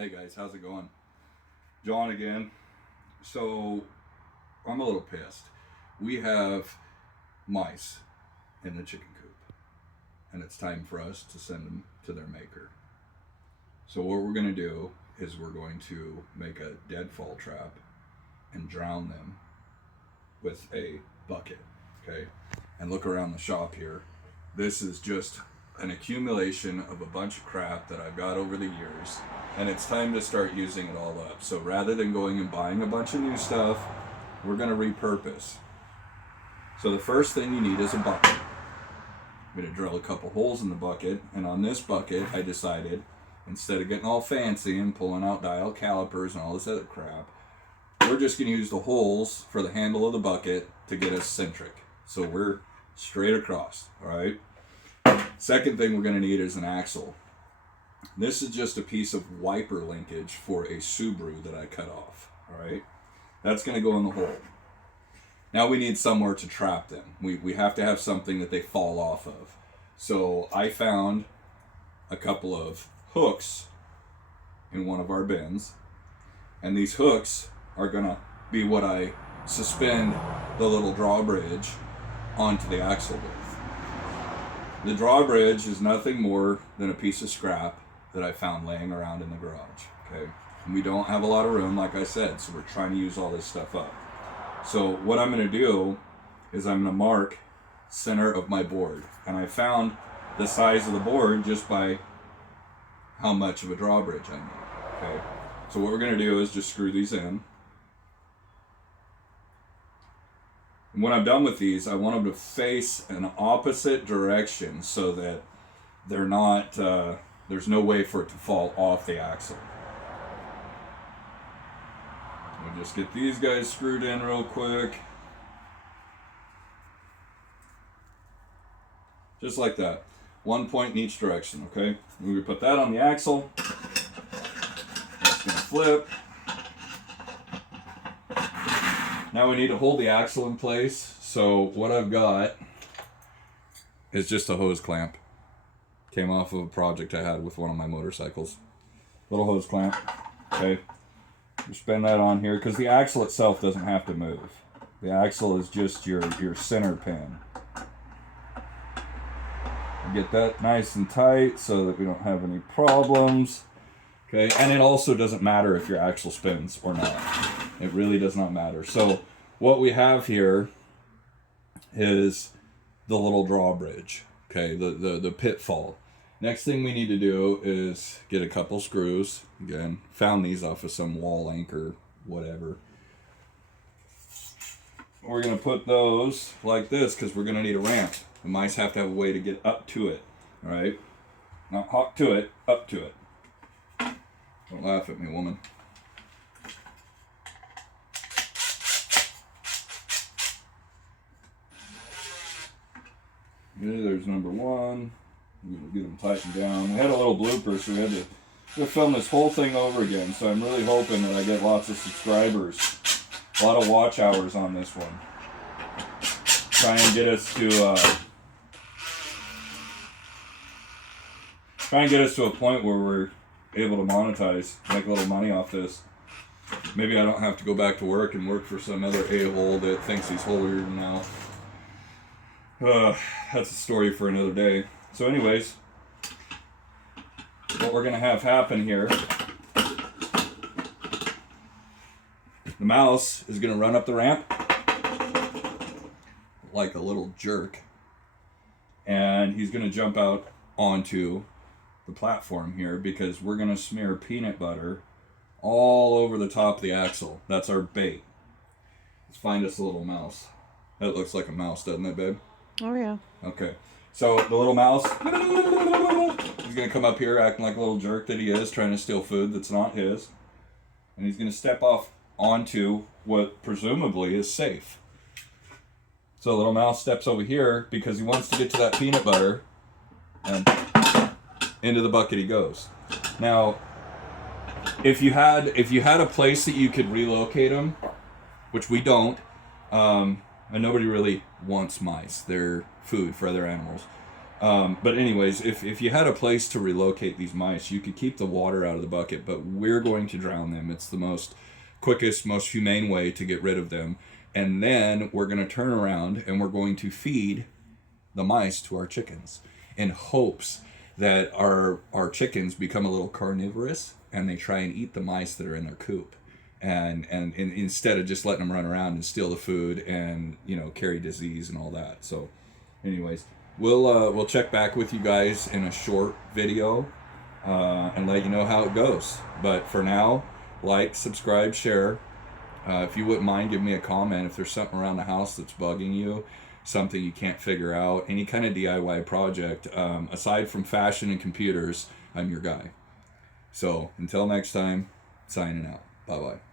Hey guys, how's it going? John again. So, I'm a little pissed. We have mice in the chicken coop, and it's time for us to send them to their maker. So, what we're going to do is we're going to make a deadfall trap and drown them with a bucket, okay? And look around the shop here. This is just an accumulation of a bunch of crap that I've got over the years, and it's time to start using it all up. So rather than going and buying a bunch of new stuff, we're going to repurpose. So the first thing you need is a bucket. I'm going to drill a couple holes in the bucket, and on this bucket I decided, instead of getting all fancy and pulling out dial calipers and all this other crap, we're just going to use the holes for the handle of the bucket to get us centric. So we're straight across, all right? Second thing we're going to need is an axle. This is just a piece of wiper linkage for a Subaru that I cut off, all right? That's going to go in the hole. Now we need somewhere to trap them. We have to have something that they fall off of. So I found a couple of hooks in one of our bins, and these hooks are going to be what I suspend the little drawbridge onto the axle with. The drawbridge is nothing more than a piece of scrap that I found laying around in the garage, okay? And we don't have a lot of room, like I said, so we're trying to use all this stuff up. So what I'm going to do is I'm going to mark center of my board. And I found the size of the board just by how much of a drawbridge I need, okay? So what we're going to do is just screw these in. And when I'm done with these, I want them to face an opposite direction so that they're not, there's no way for it to fall off the axle. We'll just get these guys screwed in real quick. Just like that. 1 point in each direction, okay? We're going to put that on the axle. It's going to flip. Now we need to hold the axle in place. So what I've got is just a hose clamp. Came off of a project I had with one of my motorcycles. Little hose clamp. Okay. You spin that on here because the axle itself doesn't have to move. The axle is just your center pin. Get that nice and tight so that we don't have any problems. Okay, and it also doesn't matter if your axle spins or not. It really does not matter. So what we have here is the little drawbridge, okay, the pitfall. Next thing we need to do is get a couple screws. Again, found these off of some wall anchor, whatever. We're going to put those like this because we're going to need a ramp. The mice have to have a way to get up to it, all right? Not hop to it, up to it. Don't laugh at me, woman. Okay, there's number one. We're going to get them tightened down. We had a little blooper, so we had to film this whole thing over again. So I'm really hoping that I get lots of subscribers. A lot of watch hours on this one. Try and get us to a point where we're able to monetize, make a little money off this. Maybe I don't have to go back to work and work for some other a-hole that thinks he's holier than now. That's a story for another day. So anyways, what we're going to have happen here, the mouse is going to run up the ramp like a little jerk, and he's going to jump out onto the platform here because we're going to smear peanut butter all over the top of the axle. That's our bait. Let's find us a little mouse. That looks like a mouse, doesn't it, babe? Oh, yeah. Okay. So the little mouse, he's going to come up here acting like a little jerk that he is, trying to steal food that's not his. And he's going to step off onto what presumably is safe. So the little mouse steps over here because he wants to get to that peanut butter, and into the bucket he goes. Now, if you had a place that you could relocate him, which we don't, and nobody really wants mice. They're food for other animals. But anyways, if you had a place to relocate these mice, you could keep the water out of the bucket, but we're going to drown them. It's the most quickest, most humane way to get rid of them. And then we're going to turn around and we're going to feed the mice to our chickens in hopes that our chickens become a little carnivorous and they try and eat the mice that are in their coop. And instead of just letting them run around and steal the food and carry disease and all that. So anyways, we'll check back with you guys in a short video and let you know how it goes. But for now, like, subscribe, share. If you wouldn't mind, give me a comment if there's something around the house that's bugging you, something you can't figure out, any kind of DIY project. Aside from fashion and computers, I'm your guy. So until next time, signing out. Bye-bye.